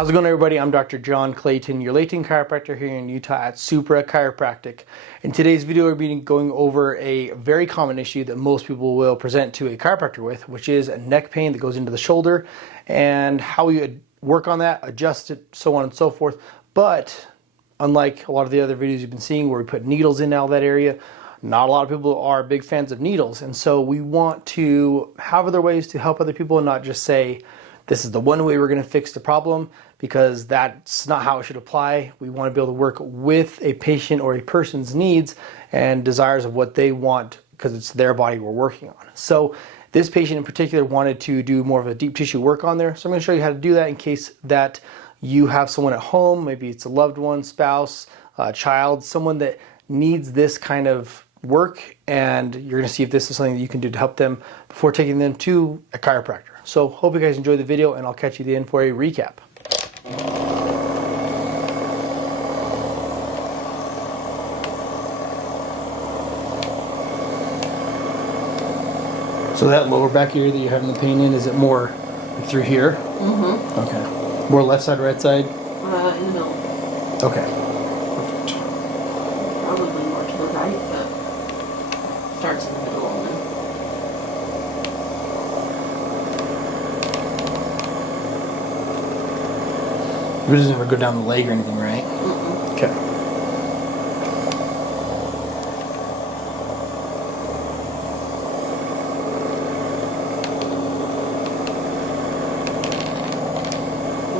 How's it going, everybody? I'm Dr. John Clayton, your Layton Chiropractor here in Utah at Supra Chiropractic. In today's video, we're going to be going over a very common issue that most people will present to a chiropractor with, which is a neck pain that goes into the shoulder and how we work on that, adjust it, so on and so forth. But unlike a lot of the other videos you've been seeing where we put needles in all that area, not a lot of people are big fans of needles. And so we want to have other ways to help other people and not just say, this is the one way we're going to fix the problem, because that's not how it should apply. We want to be able to work with a patient or a person's needs and desires of what they want, because it's their body we're working on. So this patient in particular wanted to do more of a deep tissue work on there. So I'm going to show you how to do that in case that you have someone at home, maybe it's a loved one, spouse, child, someone that needs this kind of work, and you're going to see if this is something that you can do to help them before taking them to a chiropractor. So hope you guys enjoyed the video, and I'll catch you at the end for a recap. So that lower back area that you're having the pain in, is it more through here? Mm-hmm. Okay. More left side, right side? In the middle. Okay. Perfect. Probably more to the right, but starts in the middle and then. It doesn't ever go down the leg or anything, right? Mm-mm. Okay.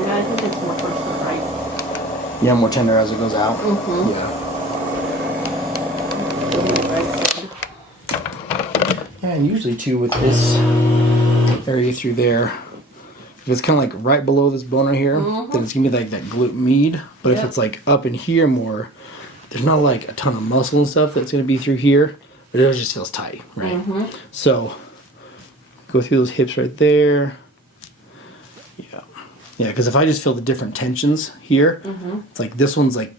Yeah, I think it's more towards the right. Yeah, more tender as it goes out. Mm-hmm. Yeah. The right side. Yeah, and usually too with this area through there, if it's kind of like right below this bone right here, then it's gonna be like that glute med. But if it's like up in here more, there's not like a ton of muscle and stuff that's gonna be through here, but it just feels tight, right? So go through those hips right there. Yeah, yeah. Because if I just feel the different tensions here, it's like this one's like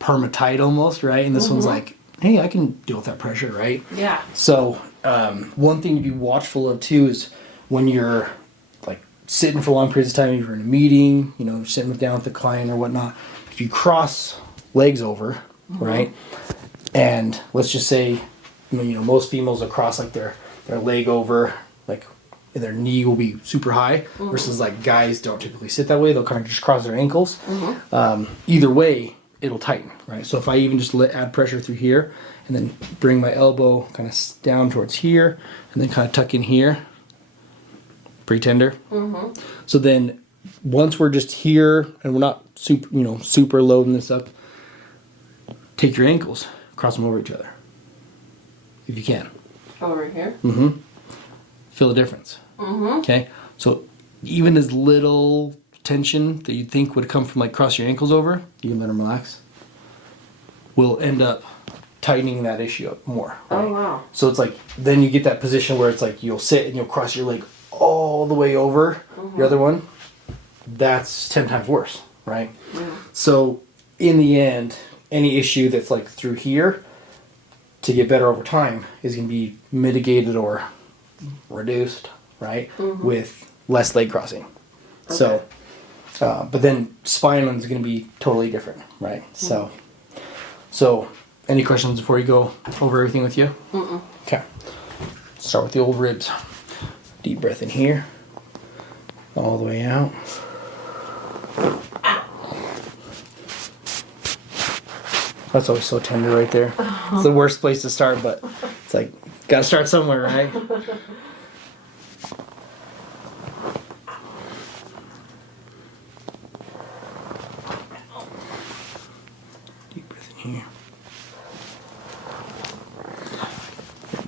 perma tight almost, right? And this one's like, hey, I can deal with that pressure, right? Yeah. So one thing to be watchful of too is when you're like sitting for long periods of time, if you're in a meeting, you know, sitting down with the client or whatnot, if you cross legs over, right? And let's just say, you know, most females will cross like their leg over, like and their knee will be super high, versus like guys don't typically sit that way. They'll kind of just cross their ankles. Either way, it'll tighten, right? So if I even just add pressure through here and then bring my elbow kind of down towards here and then kind of tuck in here, pretty tender. So then once we're just here and we're not super loading this up, take your ankles, cross them over each other if you can. Over here? Feel the difference. Okay, so even as little tension that you'd think would come from like cross your ankles over, you can let them relax, will end up tightening that issue up more, right? Oh, wow. So it's like then you get that position where it's like you'll sit and you'll cross your leg all the way over the other one. That's 10 times worse, right? So in the end, any issue that's like through here, to get better over time, is going to be mitigated or reduced, right, with less leg crossing. So but then spine is going to be totally different, right? So any questions before you go over everything with you? Okay. Start with the old ribs. Deep breath in here, all the way out. That's always so tender right there. It's the worst place to start, but it's like, gotta start somewhere, right? Deep breath in here.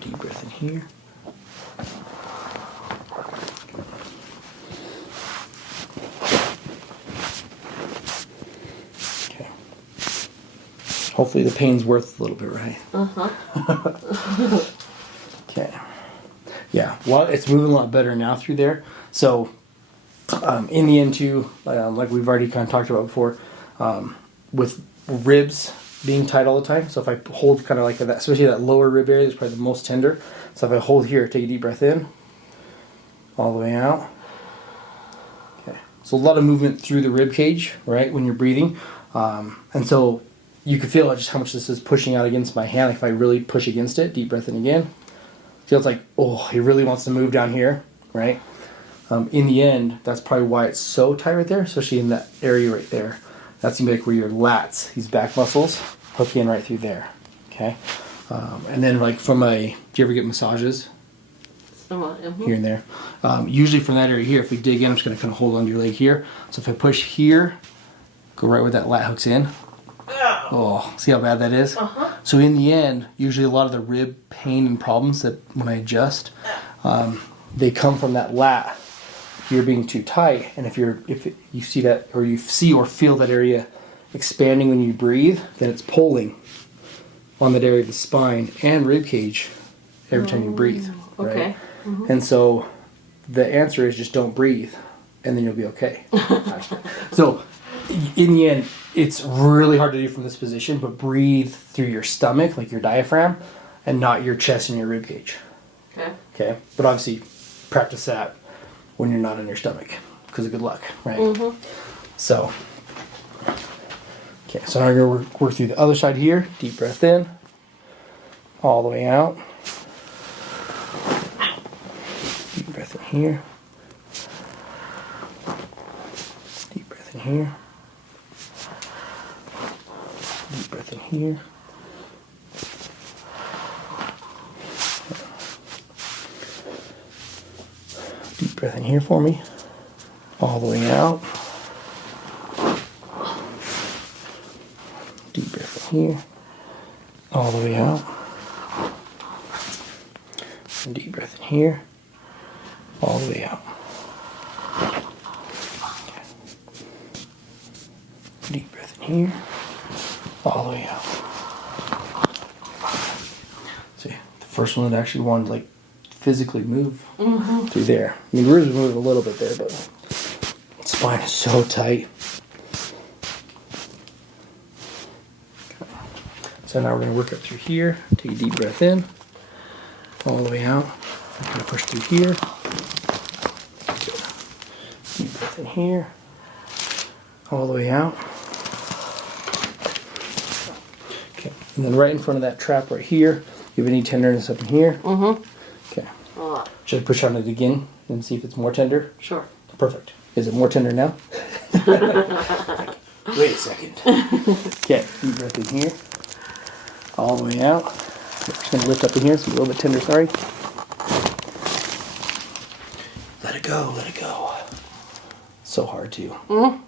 Deep breath in here. Okay. Hopefully the pain's worth a little bit, right? Okay. Yeah, well, it's moving a lot better now through there. So in the end too, like we've already kind of talked about before, with ribs being tight all the time. So if I hold kind of like that, especially that lower rib area is probably the most tender. So if I hold here, take a deep breath in, all the way out. Okay. So a lot of movement through the rib cage, right, when you're breathing. And so you can feel just how much this is pushing out against my hand. Like if I really push against it, deep breath in again, feels like, oh, he really wants to move down here, right? In the end, that's probably why it's so tight right there, especially in that area right there. That's gonna be like where your lats, these back muscles, hook in right through there, okay? And then like from do you ever get massages? Here and there. Usually from that area here, if we dig in, I'm just gonna kind of hold onto your leg here. So if I push here, go right where that lat hooks in. Oh, see how bad that is? So in the end, usually a lot of the rib pain and problems that when I adjust, they come from that lat. You're being too tight, and if you see that, or you see or feel that area expanding when you breathe, then it's pulling on that area of the spine and rib cage every time you breathe. Right? Okay. And so the answer is just don't breathe, and then you'll be okay. So in the end, it's really hard to do from this position, but breathe through your stomach, like your diaphragm, and not your chest and your rib cage. Okay. Okay. But obviously, practice that when you're not in your stomach, because of good luck, right? So, okay. So now we're gonna work through the other side here. Deep breath in, all the way out. Deep breath in here. Deep breath in here. Deep breath in here. Deep breath in here for me. All the way out. Deep breath in here. All the way out. And deep breath in here. All the way out. Deep breath in here. All the way out. See, the first one that actually wanted to like physically move through there. I mean, ribs moving a little bit there, but spine is so tight. Okay. So now we're going to work up through here. Take a deep breath in, all the way out. I'm going to push through here. Good. Deep breath in here, all the way out. Okay, and then right in front of that trap right here, you have any tenderness up in here? Okay. Should I push on it again and see if it's more tender? Sure. Perfect. Is it more tender now? Wait a second. Okay, deep breath in here. All the way out. We're just going to lift up in here, so a little bit tender, sorry. Let it go, let it go. So hard to. You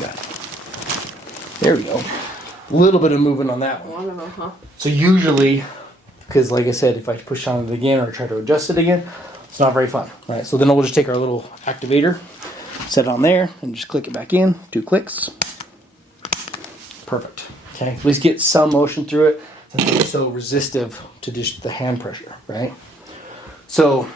got it. There we go. A little bit of movement on that one. So usually, because like I said, if I push on it again or try to adjust it again, it's not very fun, right? So then we'll just take our little activator, set it on there, and just click it back in. 2 clicks. Perfect. Okay, at least get some motion through it since they're so resistive to just the hand pressure, right? So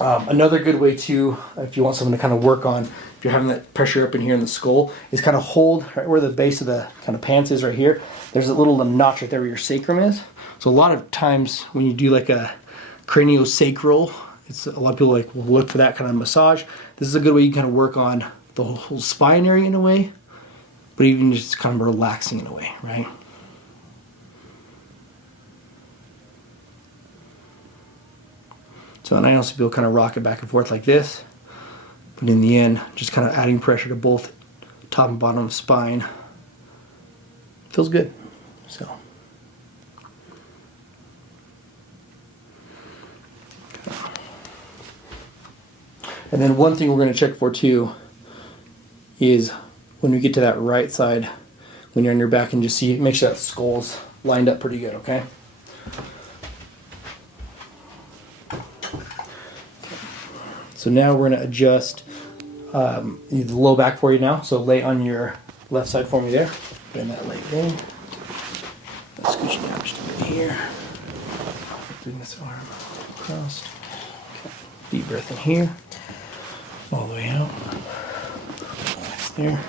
another good way too, if you want someone to kind of work on, if you're having that pressure up in here in the skull, is kind of hold right where the base of the kind of pants is right here. There's a little notch right there where your sacrum is. So a lot of times when you do like a craniosacral, it's a lot of people like will look for that kind of massage. This is a good way you can kind of work on the whole spine area in a way, but even just kind of relaxing in a way, right? So, and I also feel kind of rock it back and forth like this, but in the end, just kind of adding pressure to both top and bottom of the spine. Feels good. So. And then one thing we're going to check for too is when we get to that right side, when you're on your back, and just see, make sure that skull's lined up pretty good, okay? So now we're going to adjust the low back for you now. So lay on your left side for me there. Bend that leg in. Scooch it down just a bit here. Bring this arm across. Okay. Deep breath in here. All the way out. Relax there.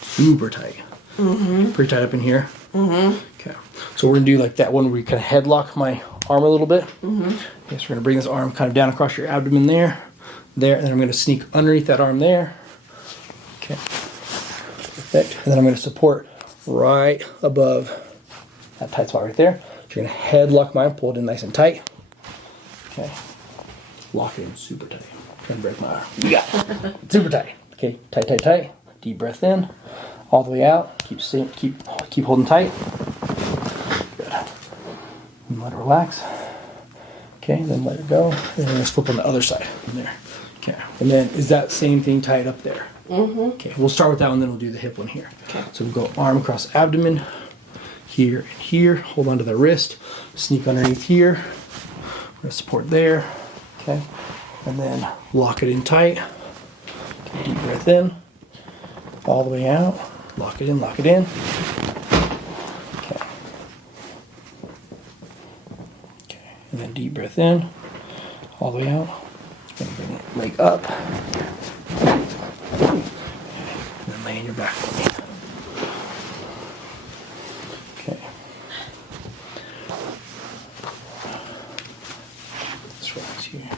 Super tight. Pretty tight up in here. Okay. So we're going to do like that one where we kind of headlock my arm a little bit. Okay, so we're gonna bring this arm kind of down across your abdomen there, and then I'm gonna sneak underneath that arm there. Okay, perfect. And then I'm gonna support right above that tight spot right there. So you're gonna headlock mine, pull it in nice and tight. Okay, lock it in super tight. Trying to break my arm. You got it. Super tight. Okay, tight, tight, tight. Deep breath in, all the way out. Keep holding tight. Good. And let it relax. Okay, then let it go. And then let's flip on the other side from there. Okay, and then is that same thing tied up there? Okay, we'll start with that one, then we'll do the hip one here. Okay. So we'll go arm across abdomen, here and here. Hold onto the wrist. Sneak underneath here. We're gonna support there. Okay, and then lock it in tight. Okay, deep breath in, all the way out. Lock it in, lock it in. Okay. Okay, and then deep breath in, all the way out. Gonna bring it leg up. And then lay on your back for me. Okay. Let's relax here.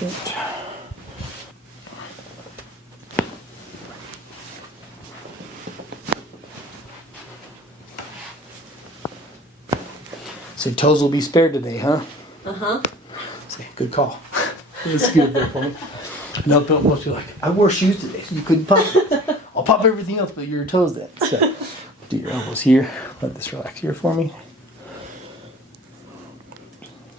Good. So toes will be spared today, huh? Say, good call. It's good there for me. No, don't most people like, I wore shoes today, so you couldn't pop it. I'll pop everything else but your toes then. So do your elbows here. Let this relax here for me.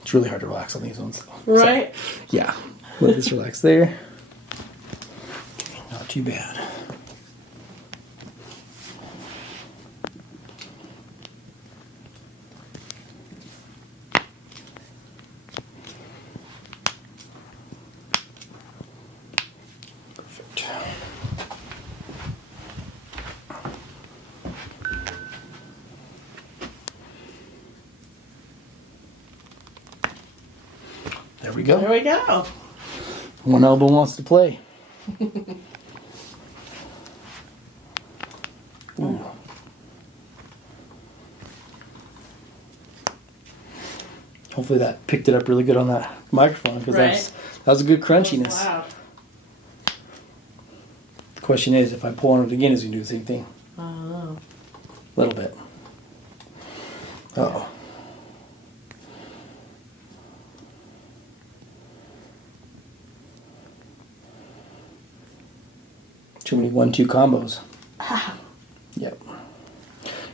It's really hard to relax on these ones though. Right. So, yeah. Let this relax there. Okay, not too bad. Perfect. There we go. There we go. One elbow wants to play. Ooh. Hopefully that picked it up really good on that microphone because Right. that was a good crunchiness. Wow. The question is, if I pull on it again, is it going to do the same thing? Oh. A little bit. Uh-oh. Too many 1-2 combos. Yep.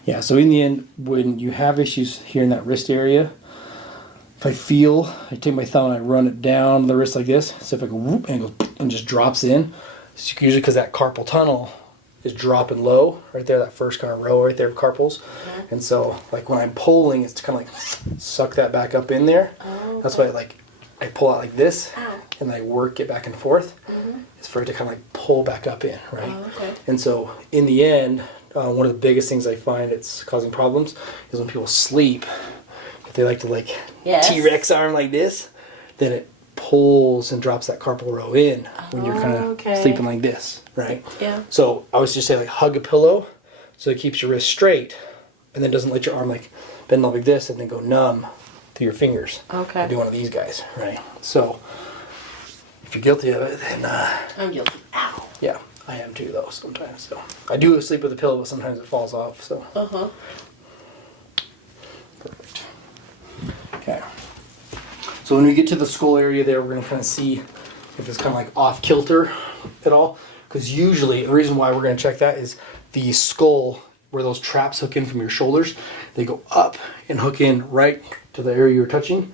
Yeah, so in the end, when you have issues here in that wrist area, if I take my thumb and I run it down the wrist like this, so if I go whoop and it goes and just drops in, it's usually because that carpal tunnel is dropping low right there, that first kind of row right there of carpals. And so like when I'm pulling, it's to kind of like suck that back up in there. Oh, That's why I pull out like this Ow. and I work it back and forth. It's for it to kind of like pull back up in, right? Oh, okay. And so in the end, one of the biggest things I find it's causing problems is when people sleep. If they like to like Yes. T-Rex arm like this, then it pulls and drops that carpal row in when you're kind of Okay. sleeping like this, right? Yeah. So I was just saying like hug a pillow so it keeps your wrist straight and then doesn't let your arm like bend like this and then go numb through your fingers. Okay. Do one of these guys, right? So if you're guilty of it, then I'm guilty. Ow. yeah, I am too though sometimes. So I do sleep with a pillow, but sometimes it falls off. So perfect. Okay. So when we get to the skull area there, we're gonna kind of see if it's kind of like off kilter at all. Because usually, the reason why we're gonna check that is the skull, where those traps hook in from your shoulders, they go up and hook in right to the area you're touching.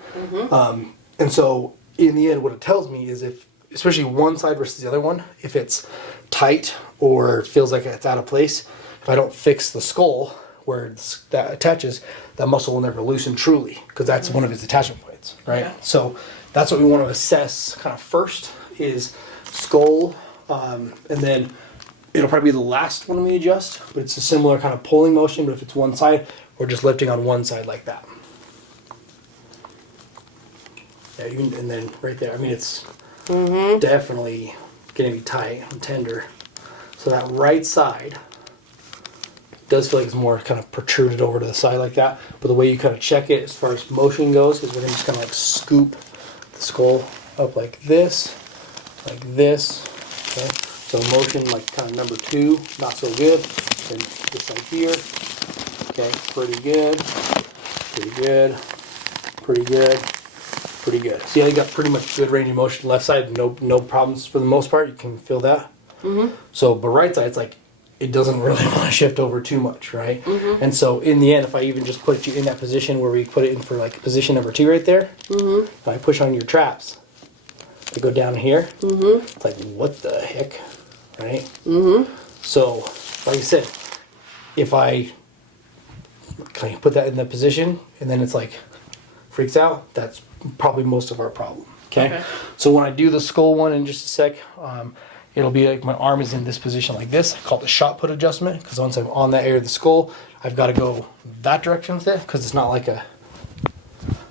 And so in the end, what it tells me is if, especially one side versus the other one, if it's tight or feels like it's out of place, if I don't fix the skull where that attaches, that muscle will never loosen truly, because that's one of its attachment points, right? Yeah. So that's what we want to assess kind of first is skull, and then it'll probably be the last one we adjust, but it's a similar kind of pulling motion, but if it's one side, we're just lifting on one side like that. Yeah, and then right there, I mean, it's definitely going to be tight and tender. So that right side, does feel like it's more kind of protruded over to the side like that. But the way you kind of check it as far as motion goes is we're going to just kind of like scoop the skull up like this, okay? So motion like kind of number 2, not so good. And this side here, okay, pretty good, pretty good, pretty good, pretty good. See how you got pretty much good range of motion left side, no problems for the most part. You can feel that. So, but right side, it's like it doesn't really want to shift over too much, right? And so in the end, if I even just put you in that position where we put it in for like position number 2 right there, if I push on your traps, I go down here, it's like, what the heck, right? So, like I said, if I kind of put that in the position and then it's like freaks out, that's probably most of our problem, okay? So when I do the skull one in just a sec, it'll be like my arm is in this position like this. I call it the shot put adjustment, because once I'm on that area of the skull, I've got to go that direction with it, because it's not like a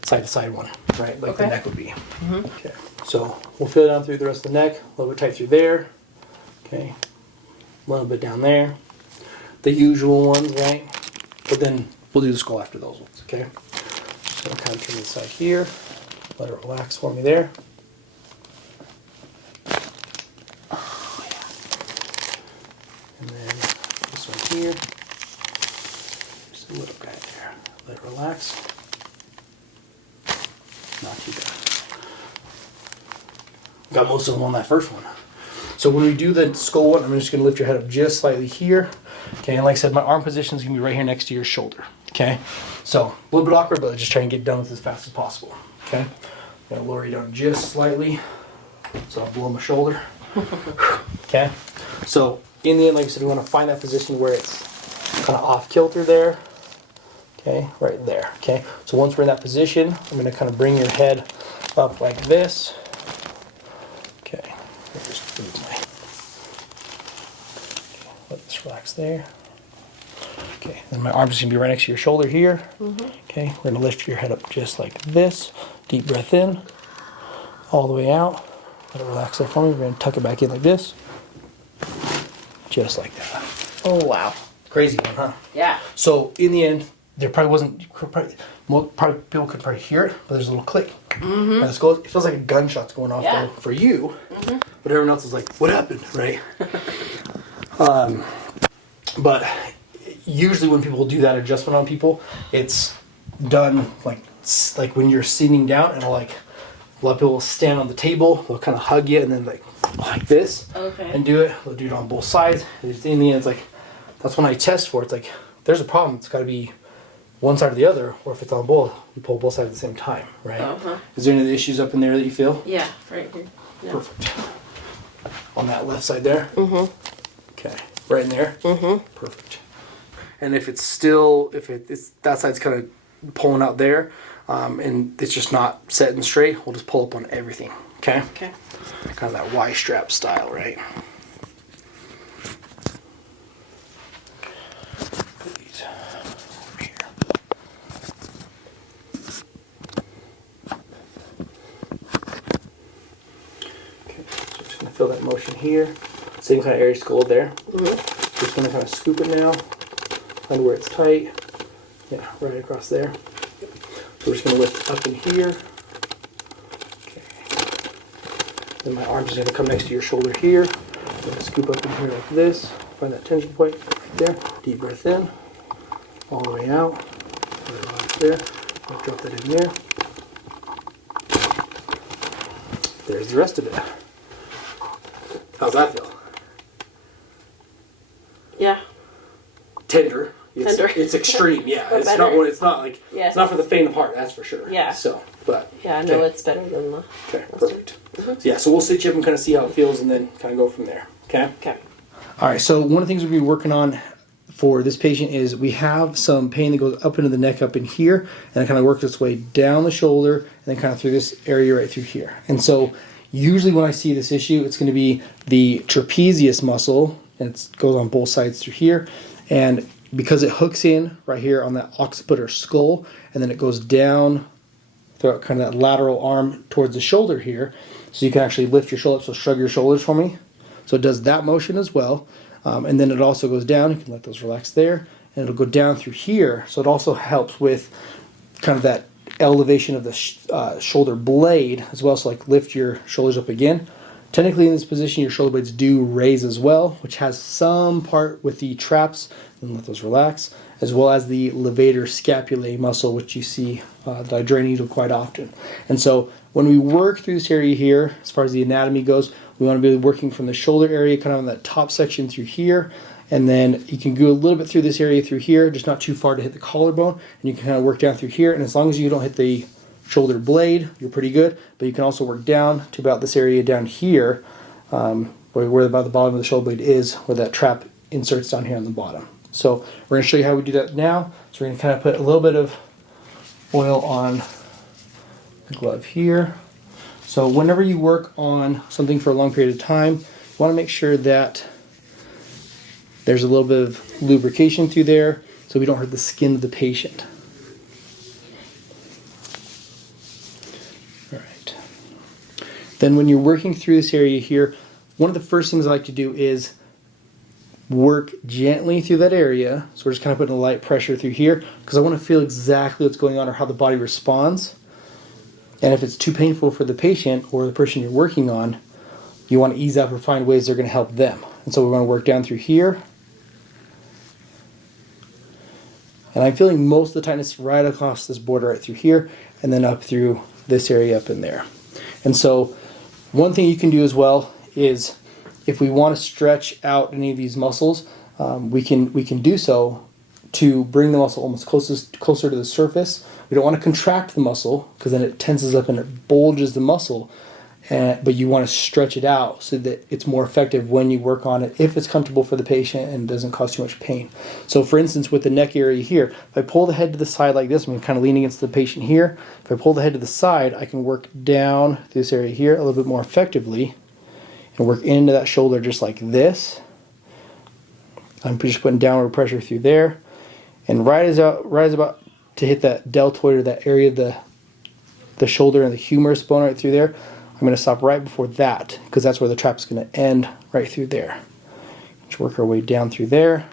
side to side one, right? Like the neck would be. Okay, so we'll feel it down through the rest of the neck, a little bit tight through there, okay, a little bit down there. The usual ones, right? But then we'll do the skull after those ones, okay? So I'll kind of turn this side here, let it relax for me there. And then this one here, just a little bit there. Let it relax. Not too bad. Got most of them on that first one. So when we do the skull one, I'm just going to lift your head up just slightly here. Okay, and like I said, my arm position is going to be right here next to your shoulder. Okay, so a little bit awkward, but just try and get done with it as fast as possible. Okay, I'm going to lower you down just slightly, so I'll blow my shoulder. Okay, so in the end, like I said, we want to find that position where it's kind of off kilter there. Okay, right there. Okay, so once we're in that position, I'm going to kind of bring your head up like this. Okay, just move my. Okay, let this relax there. Okay, then my arm's going to be right next to your shoulder here. Okay, we're going to lift your head up just like this. Deep breath in, all the way out. Let it relax there for me. We're going to tuck it back in like this. Just like that. Oh, wow. Crazy one, huh? Yeah. So in the end, there probably wasn't, probably people could probably hear it, but there's a little click. And it feels like a gunshot's going off though, for you, but everyone else is like, what happened, right? But usually when people do that adjustment on people, it's done like when you're sitting down, and like a lot of people will stand on the table, they'll kind of hug you and then like this, and do it. They'll do it on both sides. In the end, it's like, that's when I test for it. It's like, there's a problem. It's got to be one side or the other, or if it's on both, you pull both sides at the same time, right? Is there any of the issues up in there that you feel? Yeah, right here. Yeah. Perfect. On that left side there? Okay, right in there? Perfect. And if it's still, it's that side's kind of pulling out there, and it's just not set and straight, we'll just pull up on everything, okay? Okay. Kind of that Y-strap style, right? Put these over here. Okay, so just going to feel that motion here. Same kind of area skull there. Just going to kind of scoop it now, find where it's tight. Yeah, right across there. Yep. So we're just going to lift up in here. Then my arms is going to come next to your shoulder here. I'm going to scoop up in here like this. Find that tension point right there. Deep breath in. All the way out. Relax there. I'll drop that in there. There's the rest of it. How's that feel? Yeah. Tender. Tender. It's extreme, yeah. It's better. not what it's not like. Yeah. It's not for the faint of heart, that's for sure. Yeah. So, but yeah, I know it's better than the. Okay, perfect. So yeah, so we'll sit you up and kind of see how it feels, and then kind of go from there. Okay. Okay. All right. So one of the things we've been working on for this patient is we have some pain that goes up into the neck, up in here, and it kind of works its way down the shoulder, and then kind of through this area right through here. And so usually when I see this issue, it's going to be the trapezius muscle, and it goes on both sides through here, and because it hooks in right here on that occiput or skull, and then it goes down throughout kind of that lateral arm towards the shoulder here, so you can actually lift your shoulder up. So shrug your shoulders for me. So it does that motion as well, and then it also goes down. You can let those relax there, and it'll go down through here. So it also helps with kind of that elevation of the shoulder blade as well. So like lift your shoulders up again. Technically in this position your shoulder blades do raise as well, which has some part with the traps, and let those relax, as well as the levator scapulae muscle, which you see that I drain needle quite often. And so when we work through this area here, as far as the anatomy goes, we want to be working from the shoulder area, kind of on that top section through here, and then you can go a little bit through this area through here, just not too far to hit the collarbone, and you can kind of work down through here, and as long as you don't hit the shoulder blade, you're pretty good. But you can also work down to about this area down here, where about the bottom of the shoulder blade is, where that trap inserts down here on the bottom. So we're going to show you how we do that now. So we're going to kind of put a little bit of oil on the glove here. So whenever you work on something for a long period of time, you want to make sure that there's a little bit of lubrication through there so we don't hurt the skin of the patient. All right. Then when you're working through this area here, one of the first things I like to do is work gently through that area. So we're just kind of putting a light pressure through here because I want to feel exactly what's going on or how the body responds. And if it's too painful for the patient or the person you're working on, you want to ease up or find ways that are going to help them. And so we want to work down through here. And I'm feeling most of the tightness right across this border right through here and then up through this area up in there. And so one thing you can do as well is if we want to stretch out any of these muscles, we can do so to bring the muscle almost closer to the surface. We don't want to contract the muscle because then it tenses up and it bulges the muscle. But you want to stretch it out so that it's more effective when you work on it, if it's comfortable for the patient and doesn't cause too much pain. So for instance, with the neck area here, if I pull the head to the side like this, I'm kind of leaning against the patient here. If I pull the head to the side, I can work down this area here a little bit more effectively and work into that shoulder just like this. I'm just putting downward pressure through there. And right as about to hit that deltoid or that area of the shoulder and the humerus bone right through there, I'm going to stop right before that because that's where the trap's going to end, right through there. Let's work our way down through there.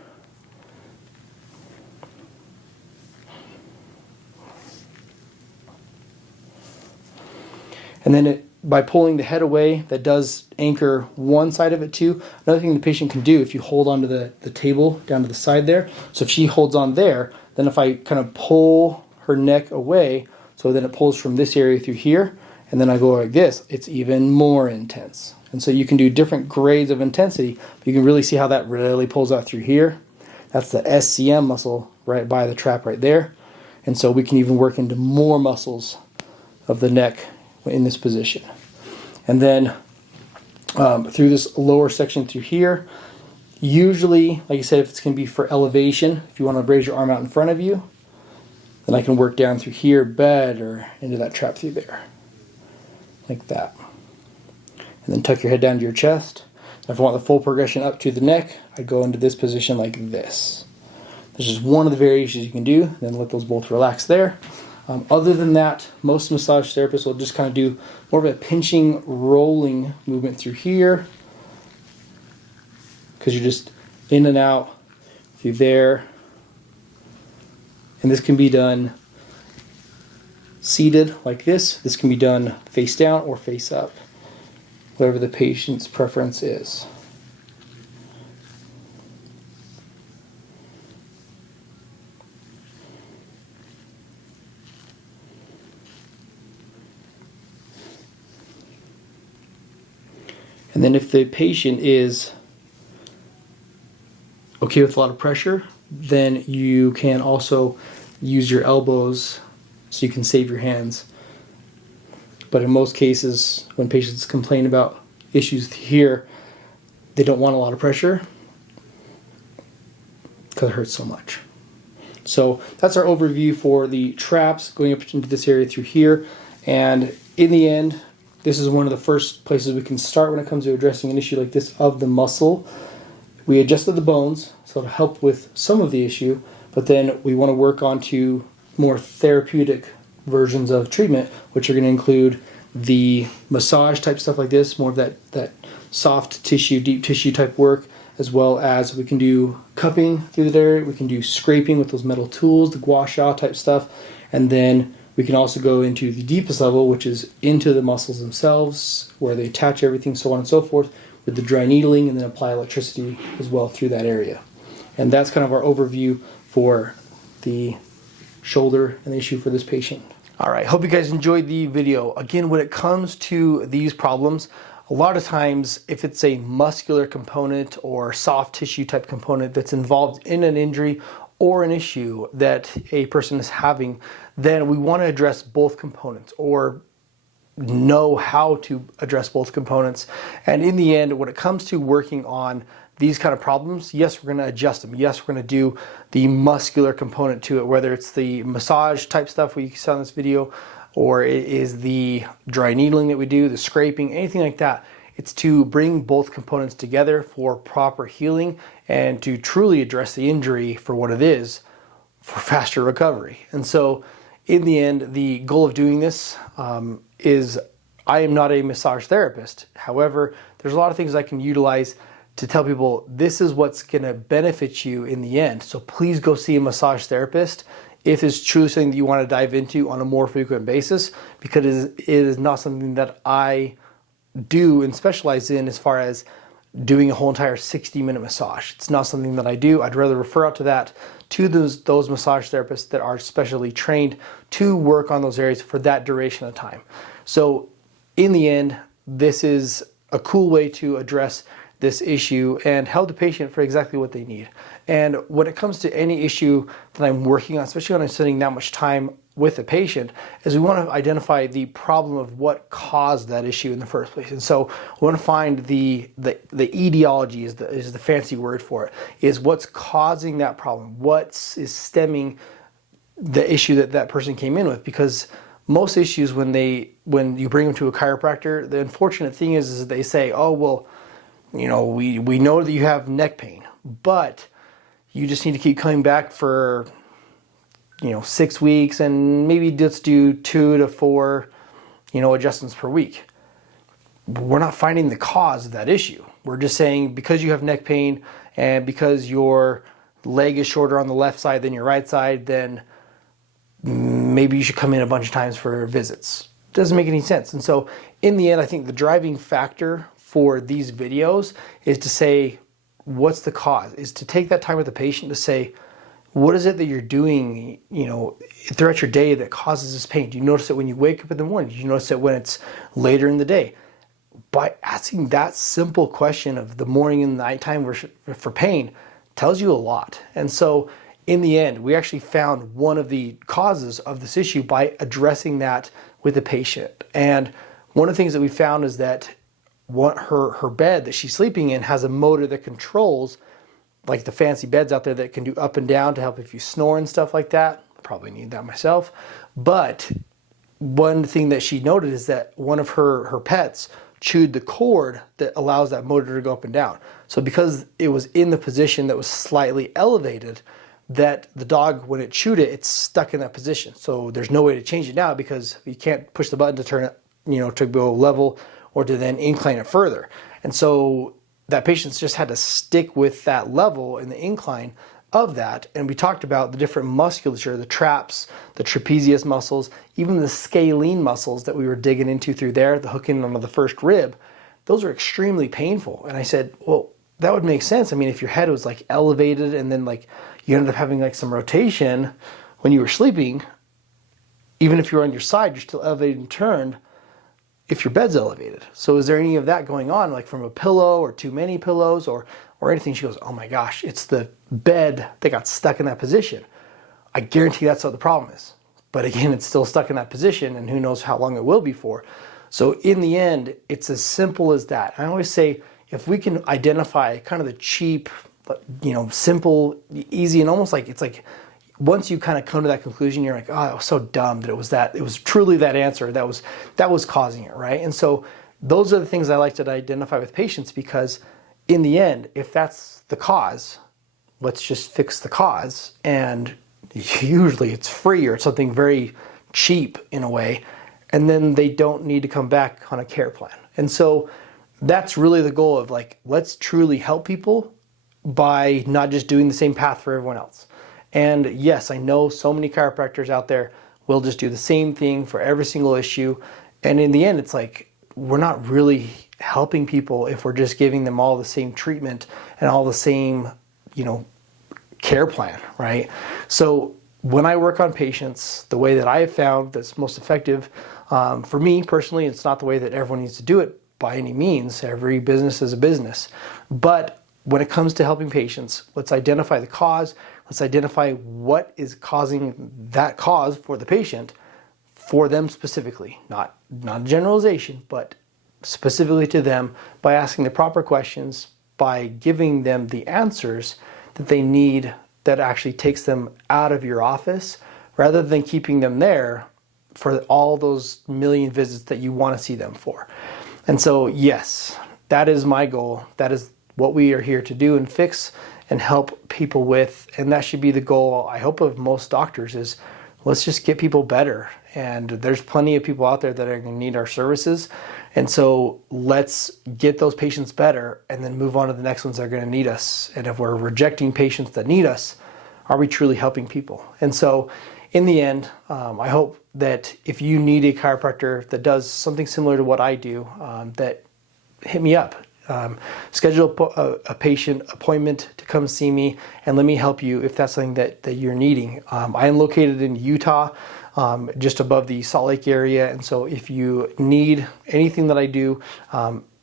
And then by pulling the head away, that does anchor one side of it too. Another thing the patient can do, if you hold onto the table down to the side there, so if she holds on there, then if I kind of pull her neck away, so then it pulls from this area through here, and then I go like this, it's even more intense. And so you can do different grades of intensity, but you can really see how that really pulls out through here. That's the SCM muscle right by the trap right there. And so we can even work into more muscles of the neck in this position. And then through this lower section through here, usually, like I said, if it's going to be for elevation, if you want to raise your arm out in front of you, then I can work down through here better into that trap through there. Like that. And then tuck your head down to your chest. If I want the full progression up to the neck, I go into this position like this. This is one of the variations you can do. Then let those both relax there. Other than that, most massage therapists will just kind of do more of a pinching, rolling movement through here. Because you're just in and out through there. And this can be done seated like this. This can be done face down or face up, whatever the patient's preference is. And then if the patient is okay with a lot of pressure, then you can also use your elbows so you can save your hands. But in most cases, when patients complain about issues here, they don't want a lot of pressure because it hurts so much. So that's our overview for the traps going up into this area through here. And in the end, this is one of the first places we can start when it comes to addressing an issue like this of the muscle. We adjusted the bones, so it'll help with some of the issue, but then we want to work on to more therapeutic versions of treatment, which are going to include the massage type stuff like this, more of that soft tissue, deep tissue type work, as well as we can do cupping through there. We can do scraping with those metal tools, the gua sha type stuff. And then we can also go into the deepest level, which is into the muscles themselves, where they attach everything, so on and so forth, with the dry needling, and then apply electricity as well through that area. And that's kind of our overview for the shoulder and the issue for this patient. All right, hope you guys enjoyed the video. Again, when it comes to these problems, a lot of times if it's a muscular component or soft tissue type component that's involved in an injury or an issue that a person is having, then we want to address both components or know how to address both components. And in the end, when it comes to working on these kind of problems, yes, we're going to adjust them. Yes, we're going to do the muscular component to it, whether it's the massage type stuff we saw in this video, or it is the dry needling that we do, the scraping, anything like that. It's to bring both components together for proper healing and to truly address the injury for what it is for faster recovery. And so in the end, the goal of doing this is, I am not a massage therapist. However, there's a lot of things I can utilize to tell people this is what's going to benefit you in the end. So please go see a massage therapist if it's truly something that you want to dive into on a more frequent basis, because it is not something that I do and specialize in as far as doing a whole entire 60-minute massage. It's not something that I do. I'd rather refer out to that, to those massage therapists that are specially trained to work on those areas for that duration of time. So in the end, this is a cool way to address this issue and help the patient for exactly what they need. And when it comes to any issue that I'm working on, especially when I'm spending that much time with a patient, is we want to identify the problem of what caused that issue in the first place. And so we want to find the etiology is the fancy word for it, is what's causing that problem, what is stemming the issue that person came in with. Because most issues, when you bring them to a chiropractor, the unfortunate thing is they say, oh, well, you know, we know that you have neck pain, but you just need to keep coming back for, 6 weeks, and maybe just do 2 to 4, adjustments per week. We're not finding the cause of that issue. We're just saying because you have neck pain and because your leg is shorter on the left side than your right side, then maybe you should come in a bunch of times for visits. Doesn't make any sense. And so in the end, I think the driving factor for these videos is to say, what's the cause? Is to take that time with the patient to say, what is it that you're doing, throughout your day that causes this pain? Do you notice it when you wake up in the morning? Do you notice it when it's later in the day? By asking that simple question of the morning and nighttime for pain tells you a lot. And so in the end, we actually found one of the causes of this issue by addressing that with the patient. And one of the things that we found is that her bed that she's sleeping in has a motor that controls, like the fancy beds out there that can do up and down to help if you snore and stuff like that. I probably need that myself. But one thing that she noted is that one of her pets chewed the cord that allows that motor to go up and down. So because it was in the position that was slightly elevated, that the dog, when it chewed it, it's stuck in that position. So there's no way to change it now because you can't push the button to turn it, to go level or to then incline it further. And so that patient's just had to stick with that level and the incline of that. And we talked about the different musculature, the traps, the trapezius muscles, even the scalene muscles that we were digging into through there, the hooking onto the first rib. Those are extremely painful. And I said, well, that would make sense. I mean, if your head was like elevated and then like you ended up having like some rotation when you were sleeping, even if you're on your side, you're still elevated and turned if your bed's elevated. So is there any of that going on, like from a pillow or too many pillows or anything? She goes, oh my gosh, it's the bed that got stuck in that position. I guarantee that's what the problem is. But again, it's still stuck in that position and who knows how long it will be for. So in the end, it's as simple as that. I always say, if we can identify kind of the cheap, simple, easy, and almost like, it's like, once you kind of come to that conclusion, you're like, oh, I was so dumb that it was truly that answer that was causing it, right? And so those are the things I like to identify with patients, because in the end, if that's the cause, let's just fix the cause. And usually it's free or it's something very cheap in a way, and then they don't need to come back on a care plan. And so that's really the goal of like, let's truly help people by not just doing the same path for everyone else. And yes, I know so many chiropractors out there will just do the same thing for every single issue. And in the end, it's like, we're not really helping people if we're just giving them all the same treatment and all the same, care plan, right? So when I work on patients, the way that I have found that's most effective, for me personally, it's not the way that everyone needs to do it by any means. Every business is a business. But when it comes to helping patients, let's identify the cause. Let's identify what is causing that cause for the patient, for them specifically, not generalization, but specifically to them, by asking the proper questions, by giving them the answers that they need, that actually takes them out of your office, rather than keeping them there for all those million visits that you want to see them for. And so, yes, that is my goal. That is what we are here to do and fix and help people with. And that should be the goal, I hope, of most doctors, is let's just get people better. And there's plenty of people out there that are going to need our services. And so let's get those patients better and then move on to the next ones that are going to need us. And if we're rejecting patients that need us, are we truly helping people? And so in the end, I hope that if you need a chiropractor that does something similar to what I do, that hit me up. Schedule a patient appointment to come see me, and let me help you if that's something that you're needing. I am located in Utah, just above the Salt Lake area, and so if you need anything that I do,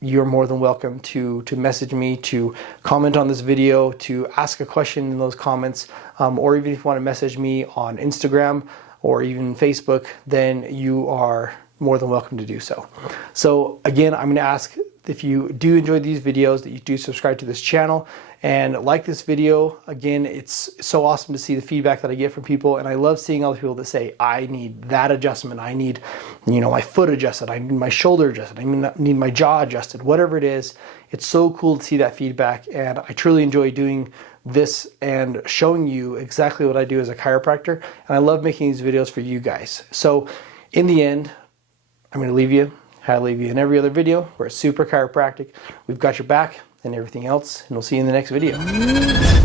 you're more than welcome to message me, to comment on this video, to ask a question in those comments, or even if you want to message me on Instagram or even Facebook, then you are more than welcome to do so. So again, I'm going to ask, if you do enjoy these videos, that you do subscribe to this channel and like this video. Again, it's so awesome to see the feedback that I get from people, and I love seeing all the people that say, I need that adjustment, I need, my foot adjusted, I need my shoulder adjusted, I need my jaw adjusted, whatever it is. It's so cool to see that feedback, and I truly enjoy doing this and showing you exactly what I do as a chiropractor, and I love making these videos for you guys. So in the end, I'm going to leave you how I leave you in every other video. We're at Supra Chiropractic. We've got your back and everything else, and we'll see you in the next video.